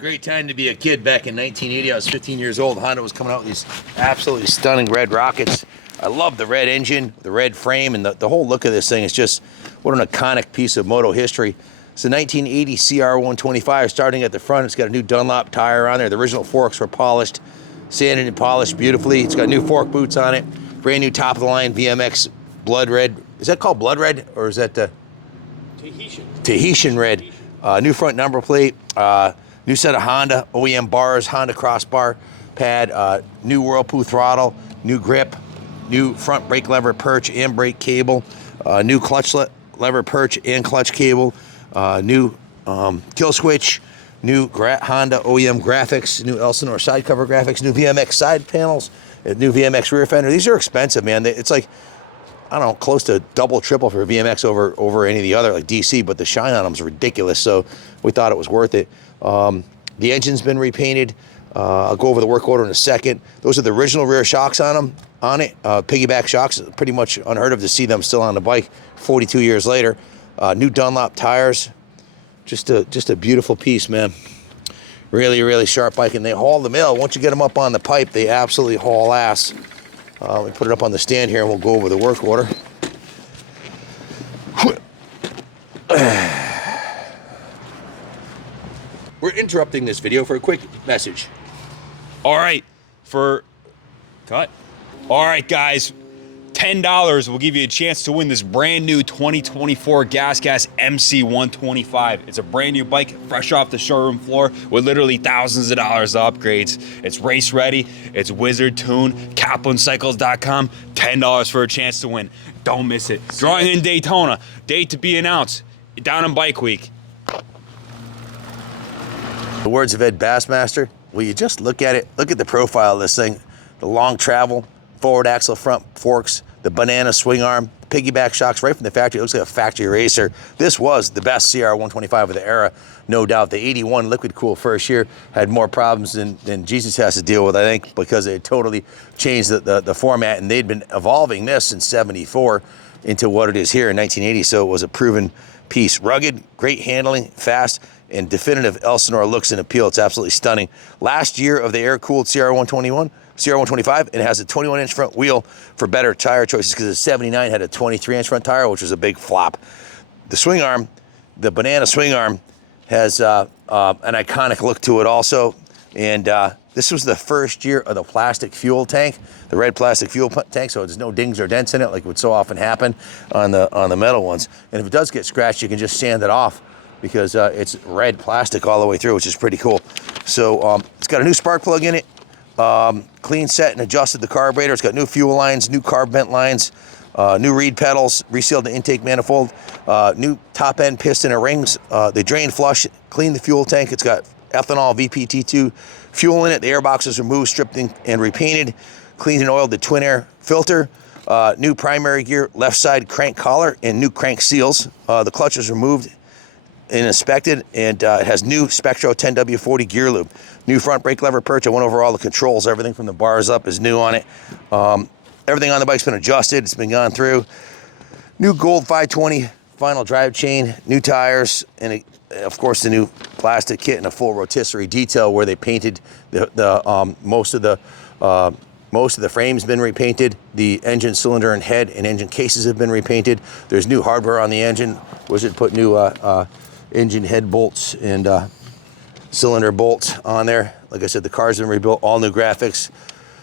Great time to be a kid back in 1980. I was 15 years old. Honda was coming out with these absolutely stunning red rockets. I love the red engine, the red frame, and the whole look of this thing is just what an iconic piece of moto history. It's a 1980 CR125 starting at the front. It's got a new Dunlop tire on there. The original forks were polished, sanded and polished beautifully. It's got new fork boots on it. Brand new top of the line VMX blood red. Is that called blood red or is that the Tahitian red? New front number plate. New set of Honda OEM bars, Honda crossbar pad, new Whirlpool throttle, new grip, new front brake lever perch and brake cable, new clutch lever perch and clutch cable, new kill switch, new Honda OEM graphics, new Elsinore side cover graphics, new VMX side panels, new VMX rear fender. These are expensive, man. It's like, I don't know, close to double, triple for VMX over any of the other, like DC, but the shine on them is ridiculous, so we thought it was worth it. The engine's been repainted. I'll go over the work order in a second. Those are the original rear shocks on it. Piggyback shocks, pretty much unheard of to see them still on the bike 42 years later. New Dunlop tires. Just a beautiful piece, man. Really, really sharp bike, and they haul the mill. Once you get them up on the pipe, they absolutely haul ass. Let me put it up on the stand here, and we'll go over the work order. We're interrupting this video for a quick message. All right, cut. All right, guys, $10 will give you a chance to win this brand new 2024 Gas MC125. It's a brand new bike, fresh off the showroom floor with literally thousands of dollars of upgrades. It's race ready, it's wizard tuned, KaplanCycles.com, $10 for a chance to win. Don't miss it. Drawing in Daytona, date to be announced, down in Bike Week. The words of Ed Bassmaster, will you just look at it? Look at the profile of this thing. The long travel, forward axle, front forks, the banana swing arm, piggyback shocks right from the factory. It looks like a factory racer. This was the best CR125 of the era, no doubt. The 81 liquid cool first year had more problems than Jesus has to deal with, I think, because it totally changed the format, and they'd been evolving this in 74 into what it is here in 1980, so it was a proven piece. Rugged, great handling, fast, and definitive Elsinore looks and appeal. It's absolutely stunning. Last year of the air-cooled CR125, it has a 21-inch front wheel for better tire choices because the 79 had a 23-inch front tire, which was a big flop. The swing arm, the banana swing arm, has an iconic look to it also. And this was the first year of the plastic fuel tank, the red plastic fuel tank, so there's no dings or dents in it like would so often happen on the metal ones. And if it does get scratched, you can just sand it off, because it's red plastic all the way through, which is pretty cool. So it's got a new spark plug in it, clean set and adjusted the carburetor. It's got new fuel lines, new carb vent lines, new reed pedals, resealed the intake manifold, new top end piston and rings. They drain flush, clean the fuel tank. It's got ethanol VPT2 fuel in it. The air box is removed, stripped and repainted, cleaned and oiled the twin air filter. New primary gear, left side crank collar, and new crank seals. The clutch is removed and inspected, and it has new Spectro 10W40 gear loop. New front brake lever perch. I went over all the controls. Everything from the bars up is new on it. Everything on the bike's been adjusted. It's been gone through. New gold 520 final drive chain, new tires, and of course the new plastic kit and a full rotisserie detail where they painted the most of the Most of the frame's been repainted. The engine cylinder and head and engine cases have been repainted. There's new hardware on the engine. Wizard put new engine head bolts and cylinder bolts on there. Like I said, the car's been rebuilt, all new graphics.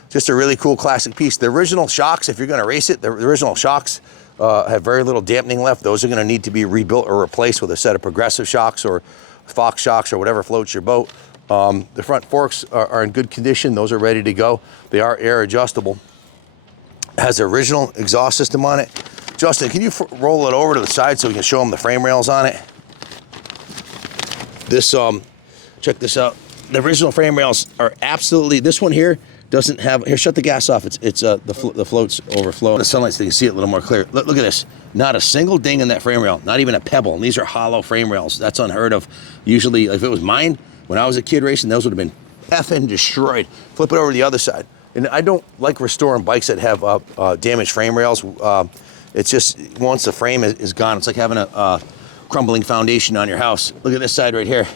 Just a really cool classic piece. The original shocks, if you're gonna race it, the original shocks have very little dampening left. Those are gonna need to be rebuilt or replaced with a set of progressive shocks or Fox shocks or whatever floats your boat. The front forks are in good condition. Those are ready to go. They are air adjustable. Has the original exhaust system on it. Justin, can you roll it over to the side so we can show them the frame rails on it? This, check this out. The original frame rails are absolutely, this one here doesn't have, here, shut the gas off. It's the floats overflow. The sunlight so you can see it a little more clear. Look at this. Not a single ding in that frame rail, not even a pebble. And these are hollow frame rails. That's unheard of. Usually, if it was mine, when I was a kid racing, those would have been effing destroyed. Flip it over to the other side. And I don't like restoring bikes that have damaged frame rails. It's just, once the frame is gone, it's like having a crumbling foundation on your house. Look at this side right here.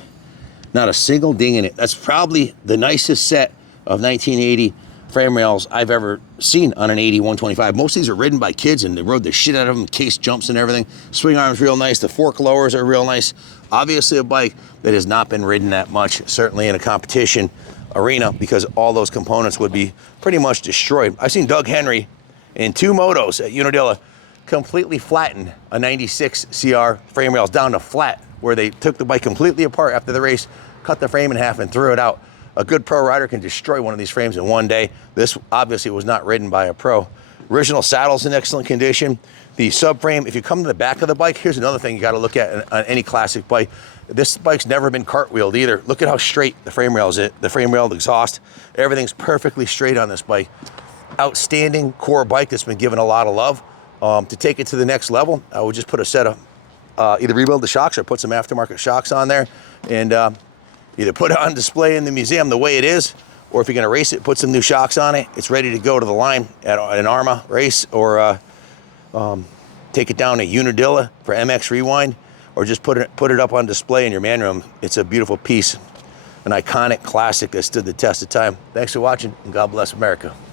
Not a single ding in it. That's probably the nicest set of 1980 frame rails I've ever seen on an 80-125. Most of these are ridden by kids and they rode the shit out of them, case jumps and everything. Swing arm's real nice. The fork lowers are real nice. Obviously a bike that has not been ridden that much, certainly in a competition arena, because all those components would be pretty much destroyed. I've seen Doug Henry in 2 motos at Unadilla completely flatten a 96 CR frame rails down to flat, where they took the bike completely apart after the race, cut the frame in half and threw it out. A good pro rider can destroy one of these frames in one day. This obviously was not ridden by a pro. Original saddle's in excellent condition. The subframe, if you come to the back of the bike, here's another thing you gotta look at on any classic bike. This bike's never been cartwheeled either. Look at how straight the frame rail is. The frame rail, the exhaust, everything's perfectly straight on this bike. Outstanding core bike that's been given a lot of love. To take it to the next level, I would just put a set of, either rebuild the shocks or put some aftermarket shocks on there, and either put it on display in the museum the way it is, or if you're gonna race it, put some new shocks on it. It's ready to go to the line at an ARMA race, or take it down to Unadilla for MX Rewind, or just put it up on display in your man room. It's a beautiful piece, an iconic classic that stood the test of time. Thanks for watching, and God bless America.